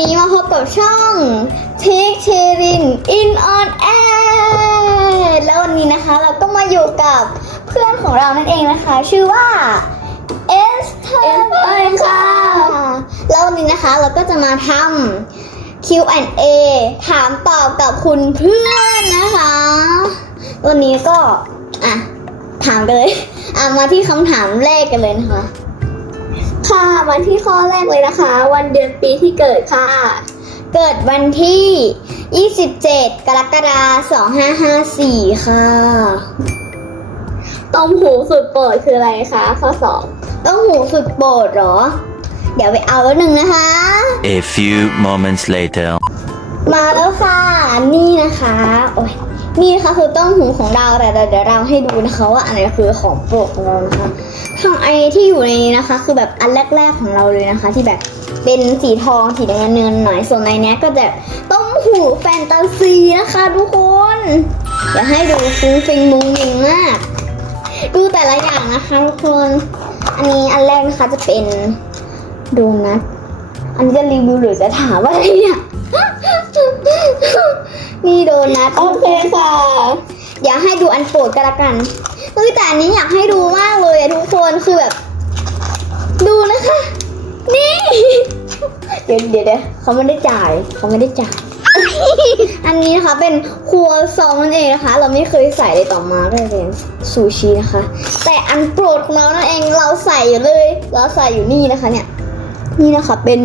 นี้มาพบกับช่อง t a k e c h e r i n in on air แล้ววันนี้นะคะเราก็มาอยู่กับเพื่อนของเรานั่นเองนะคะ ชื่อว่าเอสเธอร์ค่ะแล้ววันนี้นะคะเราก็จะมาทำ Q&A ถามตอบกับคุณเพื่อนนะคะ วันนี้ก็ อะ ถามกันเลย อะ มาที่คำถามแรกกันเลยนะคะ ค่ะวันที่ข้อแรกเลยนะคะ วันเดือนปีที่เกิดค่ะ เกิดวันที่ 27 กรกฎาคม2554 ค่ะ ต้มหูสุดโปรดคืออะไรคะข้อสองต้องหูสุดโปรดเหรอ เดี๋ยวไปเอาแล้วหนึ่งนะคะ A few moments later. มาแล้วค่ะ นี่นะคะ โอ้ย นี่นะคะคือต้องหูของเราแต่เดี๋ยวเราให้ดูนะคะว่าอันไหนคือของโปรดของเรานะคะทางไอที่อยู่ในนี้นะคะ คือแบบอันแรก ๆของเราเลยนะคะ ที่แบบเป็นสีทองสีแดงเนินๆหน่อยส่วนในเนี้ยก็จะต้องหูแฟนตาซีนะคะทุกคนเดี๋ยวให้ดูฟุ้งฟิงมุงมิงมาก ดูแต่ละอย่างนะคะทุกคนอันนี้อันแรกนะคะจะเป็นโดนัทอันนี้จะรีวิวหรือจะถามว่าอะไรเนี่ย นี่โดนัทโอเคค่ะ เดี๋ยวให้ดูอันโปรดกันละกันเฮ้ยแต่อันนี้อยากให้ดูมากเลยอะทุกคนคือแบบ ดูนะคะ นี่ เดี๋ยวเดี๋ยวเดี๋ยวเขาไม่ได้จ่ายเขาไม่ได้จ่ายอันนี้นะคะเป็นครัวซองนั่นเองนะคะ เราไม่เคยใส่เลยต่อมาก็จะเป็นซูชินะคะ แต่อันโปรดของเรานั่นเองเราใส่อยู่เลย เราใส่อยู่นี่นะคะเนี่ย นี่นะคะเป็น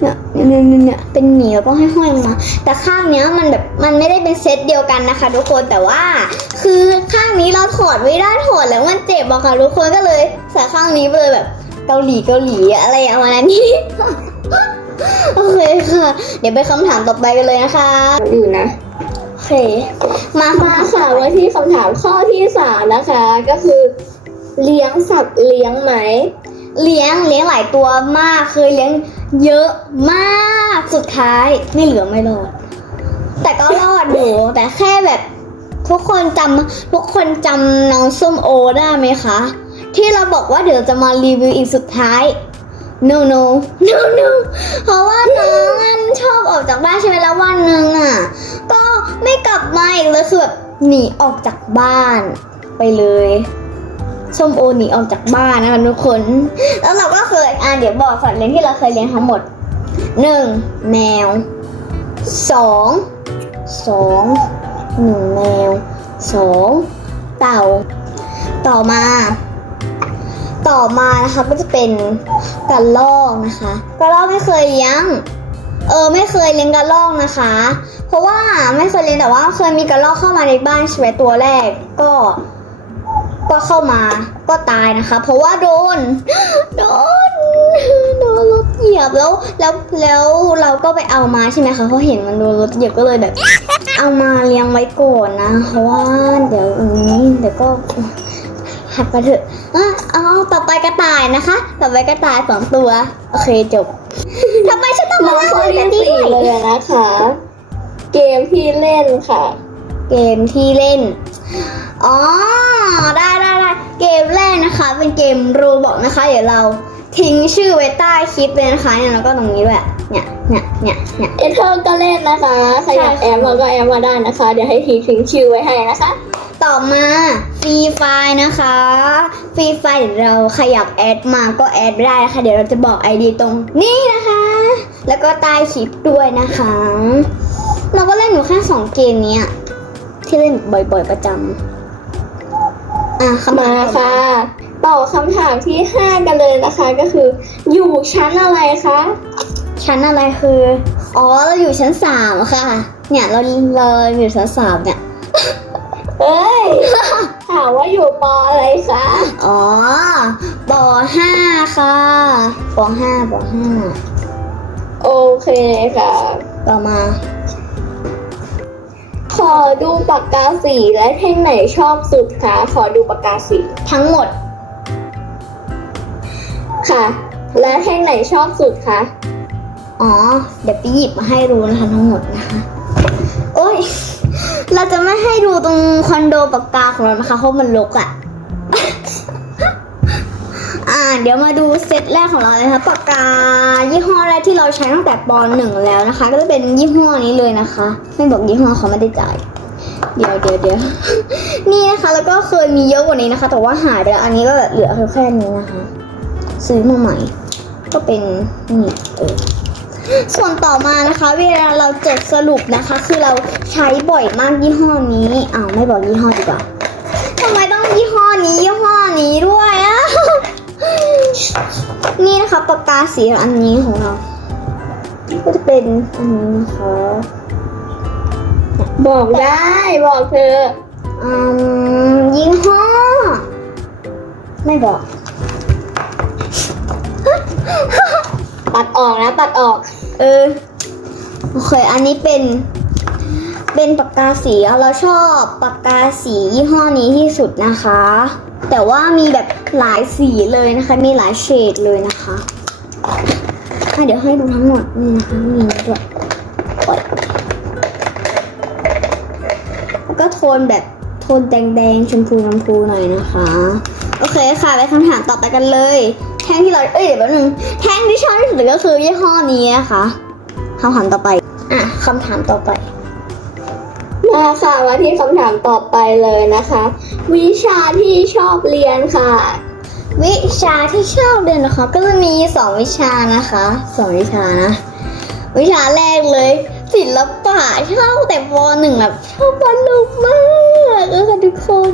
เนี่ยเนี่ยเนี่ยเป็นเหนียวก็ให้ห้อยมา แต่ข้างเนี้ยมันแบบมันไม่ได้เป็นเซตเดียวกันนะคะ ทุกคนแต่ว่า คือข้างนี้เราถอดไม่ได้ถอดแล้วมันเจ็บอะค่ะทุกคนก็เลยใส่ข้างนี้ไปเลยแบบเกาหลีเกาหลีอะไรประมาณนี้โอเคค่ะ เดี๋ยวไปคำถามต่อไปกันเลยนะคะอื่นะโอเค มามาค่ะวันที่คำถามข้อที่สามนะคะ ก็คือ เลี้ยงสัตว์เลี้ยงไหม เลี้ยงเลี้ยงหลายตัวมากเคยเลี้ยงเยอะมากสุดท้ายไม่เหลือไม่รอด แต่ก็รอดอยู่แต่แค่แบบทุกคนจำทุกคนจำน้องส้มโอได้ไหมคะ ที่เราบอกว่าเดี๋ยวจะมารีวิวอีกสุดท้าย no no no no เพราะว่าน้องมันชอบออกจากบ้านใช่ไหมแล้ววันหนึ่งอะ ก็ไม่กลับมาอีกเลยคือแบบหนีออกจากบ้านไปเลย ส้มโอหนีออกจากบ้านนะคะทุกคน แล้วเราก็เคยอ่าเดี๋ยวบอกสัตว์เลี้ยงที่เราเคยเลี้ยงทั้งหมดหนึ่งแมวสองสองหนึ่งแมวสองเต่า ต่อมา ต่อมานะคะก็จะเป็นกระรอกนะคะกระรอกไม่เคยเลี้ยงเออไม่เคยเลี้ยงกระรอกนะคะ เพราะว่าไม่เคยเลี้ยงแต่ว่าเคยมีกระรอกเข้ามาในบ้านใช่ไหมตัวแรกก็ ก็เข้ามาก็ตายนะคะ เพราะว่าโดน โดนโดนรถเหยียบแล้วแล้วแล้วเราก็ไปเอามาใช่ไหมคะเพราะเห็นมันโดนรถเหยียบก็เลยแบบ เอามาเลี้ยงไว้ก่อนนะ เพราะว่าเดี๋ยวนี้เดี๋ยวก็หัดไปเถอะอะเอาต่อไปกระต่ายนะคะ ต่อไปกระต่ายสองตัว โอเคจบทำไมฉันต้องมามาข้อเล่าดีเรื่องนี้ด้วยเลยนะคะ เกมที่เล่นค่ะ เกมที่เล่น อ๋อ ได้ได้ได้เกมแรกนะคะ เป็นเกมโรบอกนะคะ เดี๋ยวเราทิ้งชื่อไว้ใต้คลิปเลยนะคะเนี่ยแล้วก็ตรงนี้ด้วยเนี่ยเนี่ยเนี่ยเนี่ยเอเธอร์ก็เล่นนะคะใครอยากใช่แอมเราก็แอมมาได้นะคะ เดี๋ยวให้ทีทิ้งชื่อไว้ให้นะคะ ต่อมาฟรีไฟนะคะฟรีไฟเดี๋ยวเราขยับแอดมาก็แอดได้นะคะเดี๋ยวเราจะบอก ID ตรงนี้นะคะ แล้วก็ใต้คลิปด้วยนะคะ เราก็เล่นอยู่แค่สองเกมเนี้ย ที่เล่นบ่อยๆประจำอะคำถมาต่อค่ะ ต่อคำถามที่ 5 กันเลยนะคะก็คือ อยู่ชั้นอะไรคะ ชั้นอะไรคือ อ๋อเราอยู่ชั้นสามค่ะ เนี่ยเราเราอยู่ชั้นสามเนี่ยเอ้ย ถามว่าอยู่ปออะไรคะ อ๋อปห้าค่ะปห้าปห้าโอเคค่ะ ต่อมา ขอดูปากกาสีและแท่งไหนชอบสุดคะขอดูปากกาสีทั้งหมด ค่ะ และแท่งไหนชอบสุดคะอ๋อ เดี๋ยวไปหยิบมาให้ดูนะคะทั้งหมดนะคะโอ้ยเราจะไม่ให้ดูตรงคอนโดปากกาของเรานะคะเพราะมันรกอะ่ะอะอ่า เดี๋ยวมาดูเซตแรกของเราเลยนะคะปากกายี่ห้อแรกที่เราใช้ตั้งแต่ปหนึ่งแล้วนะคะ ก็จะเป็นยี่ห้อนี้เลยนะคะ ไม่บอกยี่ห้อเขาไม่ได้จ่ายเดี๋ยวเดี๋ยวเดี๋ยวนี่นะคะ แล้วก็เคยมีเยอะกว่านี้นะคะ แต่ว่าหายไปแล้วอันนี้ก็แบบเหลือแค่นี้นะคะ ซื้อมาใหม่ ก็เป็นนี่เออส่วนต่อมานะคะ เวลาเราจดสรุปนะคะ คือเราใช้บ่อยมากยี่ห้อนี้อ้าวไม่บอกยี่ห้อดีกว่าทำไมต้องยี่ห้อนี้ยี่ห้อนี้ด้วย นี่นะคะปากกาสีอันนี้ของเรา ก็จะเป็นอันนี้นะคะบอกได้บอกเธออืมยี่ห้อไม่บอก ตัดออกนะตัดออก เออโอเคอันนี้เป็น เป็นปากกาสีเราชอบปากกาสียี่ห้อนี้ที่สุดนะคะ แต่ว่ามีแบบหลายสีเลยนะคะ มีหลายเฉดเลยนะคะอะเดี๋ยวให้ดูทั้งหมดนี่นะคะมีด้วยแล้วก็โทนแบบโทนแดงๆชมพูชมพูหน่อยนะคะ โอเคค่ะไปคำถามต่อไปกันเลย แท่งที่เราเอ้ยเดี๋ยวแป๊บนึงแท่งที่ชอบที่สุดก็คือยี่ห้อนี้นะคะคำถามต่อไปอะคำถามต่อไป มาค่ะมาที่คำถามต่อไปเลยนะคะ วิชาที่ชอบเรียนค่ะ วิชาที่ชอบเรียนนะคะ ก็จะมีสองวิชานะคะสองวิชานะ วิชาแรกเลย ศิลปะชอบแต่ปหนึ่งแบบชอบวาดรูปมากเออค่ะทุกคน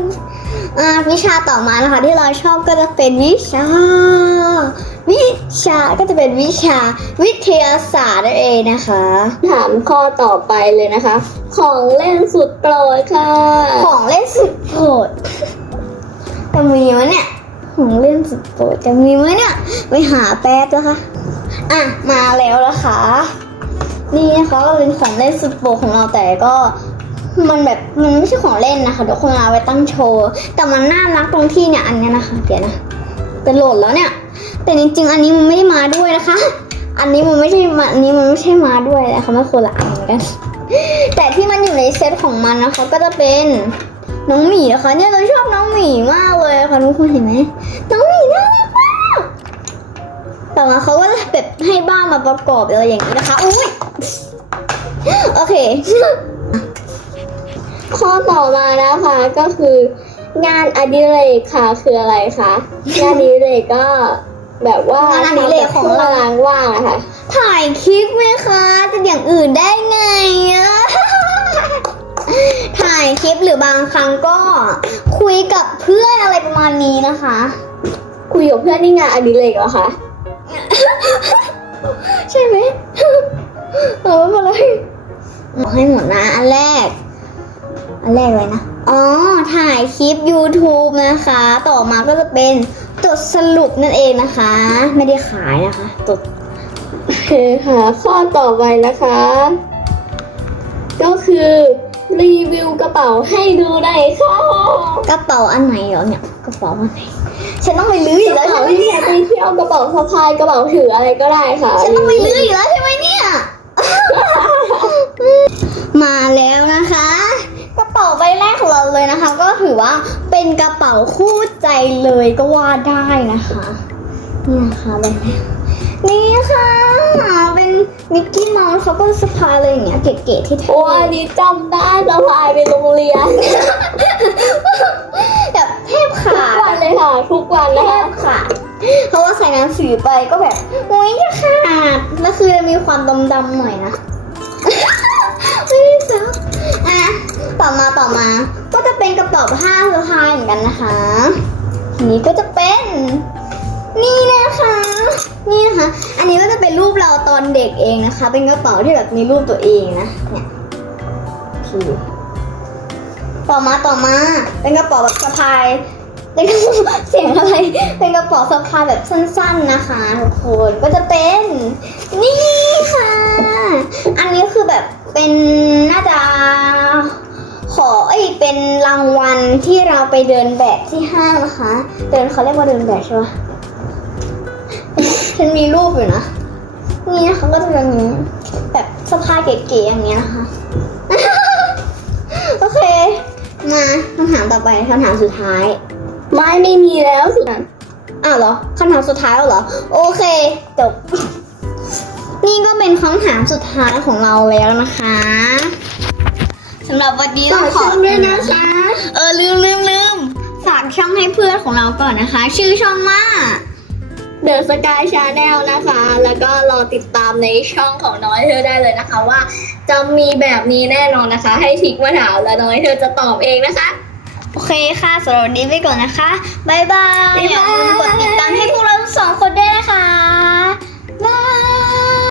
อ่าวิชาต่อมานะคะที่เราชอบก็จะเป็นวิชา วิชาก็จะเป็นวิชาวิทยาศาสตร์นั่นเองนะคะ ถามข้อต่อไปเลยนะคะ ของเล่นสุดโปรดค่ะ ของเล่นสุดโปรดจะมีไหมเนี่ย ของเล่นสุดโปรดจะมีไหมเนี่ย ไปหาแป๊บนะคะ อะ มาแล้วนะคะ นี่นะคะก็เป็นของเล่นสุดโปรดของเราแต่ก็มันแบบมันไม่ใช่ของเล่นนะคะเดี๋ยวคนเอาไว้ตั้งโชว์ แต่มันน่ารักตรงที่เนี่ยอันเนี้ยนะคะ เดี๋ยวนะเป็นโหลดแล้วเนี่ย แต่จริงๆ อันนี้มันไม่ได้มาด้วยนะคะ อันนี้มันไม่ใช่มาอันนี้มันไม่ใช่มาด้วยนะคะมันคนละอันกัน แต่ที่มันอยู่ในเซตของมันนะคะ ก็จะเป็นน้องหมีนะคะ เนี่ยเราชอบน้องหมีมากเลยค่ะทุกคนเห็นไหมน้องหมีน่ารักมากต่อมาเขาก็จะแบบให้บ้านมาประกอบอะไรอย่างนี้นะคะอุ้ยโอเค ข้อต่อมานะคะก็คืองานอดิเรกค่ะคืออะไรคะงานอดิเรกก็ แบบว่างานอดิเรกของเราทำแบบช่วงเวลาว่างอะค่ะ ถ่ายคลิปไหมคะจะอย่างอื่นได้ไงอะถ่ายคลิปหรือบางครั้งก็คุยกับเพื่อนอะไรประมาณนี้นะคะ คุยกับเพื่อนนี่งานอดิเรกเหรอคะใช่ไหมเอาไปเลยบอกให้หมดนะอันแรก อันแรกเลยนะ อ๋อ ถ่ายคลิป YouTube นะคะ ต่อมาก็จะเป็น จดสรุปนั่นเองนะคะ ไม่ได้ขายนะคะจดโอเคค่ะ ข้อต่อไปนะคะ ก็คือรีวิวกระเป๋าให้ดูหน่อยค่ะกระเป๋าอันไหนเหรอเนี่ยกระเป๋าอันไหนฉันต้องไปลื้ออีกกระแล้วเป๋าใช่ไหมที่เนี่ยใช้ไปเที่ยวกระเป๋าสะพายกระเป๋าถืออะไรก็ได้ค่ะฉันต้องไปลื้ออีกแล้วใช่ไหมเนี่ย มาแล้วนะคะ กระเป๋าใบแรกของ เราเลยนะคะ ก็ถือว่าเป็นกระเป๋าคู่ใจเลยก็ว่าได้นะคะนี่นะคะแบบนี้นี่ค่ะ เป็นมิกกี้เมาส์เขาก็สะพายเลยอย่างเงี้ยเก๋ๆที่เท่โอ้อันนี้จำได้สะพายไปโรงเรียนแบบเทพทุขากดวันเลยค่ะ ทุกวันแทนะคะบขาดเพราะว่าใส่หนังสือไปก็แบบโอ้ยจะขาดแล้วคือจะมีความดำๆหน่อยนะไม่ได้ซักอะต่อมาต่อมา ก็จะเป็นกระเป๋าผ้าสะพายเหมือนกันนะคะ ทีนี้ก็จะเป็น นี่นะคะ นี่นะคะ อันนี้ก็จะเป็นรูปเราตอนเด็กเองนะคะ เป็นกระเป๋าที่แบบมีรูปตัวเองนะ เนี่ยทีต่อมาต่อมา เป็นกระเป๋าแบบสะพายเป็นกระเป๋าเสียงอะไร เป็นกระเป๋าสะพายแบบสั้น ๆนะคะทุกคน ก็จะเป็น นี่ค่ะ อันนี้คือแบบเป็น เอ้ยเป็นรางวัลที่เราไปเดินแบบที่ห้างนะคะ เดินเขาเรียกว่าเดินแบบใช่ปะฉันมีรูปอยู่นะ นี่นะคะก็จะเป็นแบบสะพายเก๋ๆอย่างเงี้ยนะคะ โอเค มาคำถามต่อไปคำถามสุดท้าย ไม่ไม่มีแล้วสุดอ้าวเหรอคำถามสุดท้ายแล้วเหรอ โอเคจบนี่ก็เป็นคำถามสุดท้ายของเราแล้วนะคะ สำหรับวันนี้ต่ต้อองขช่อองด้วยนะคะ เออลืมลืมลืมฝากช่องให้เพื่อนของเราก่อนนะคะ ชื่อช่องว่าเดอะสกายชาแนลนะคะ แล้วก็รอติดตามในช่องของน้อยเธอได้เลยนะคะ ว่าจะมีแบบนี้แน่นอนนะคะ ให้ทิกมาถามแล้วน้อยเธอจะตอบเองนะคะ โอเคค่ะสำหรับวันนี้ไปก่อนนะคะ บ๊ายบายบ๊ายบายอย่าลืมกดติดตามให้พวกเราทั้งสองคนด้วยนะคะ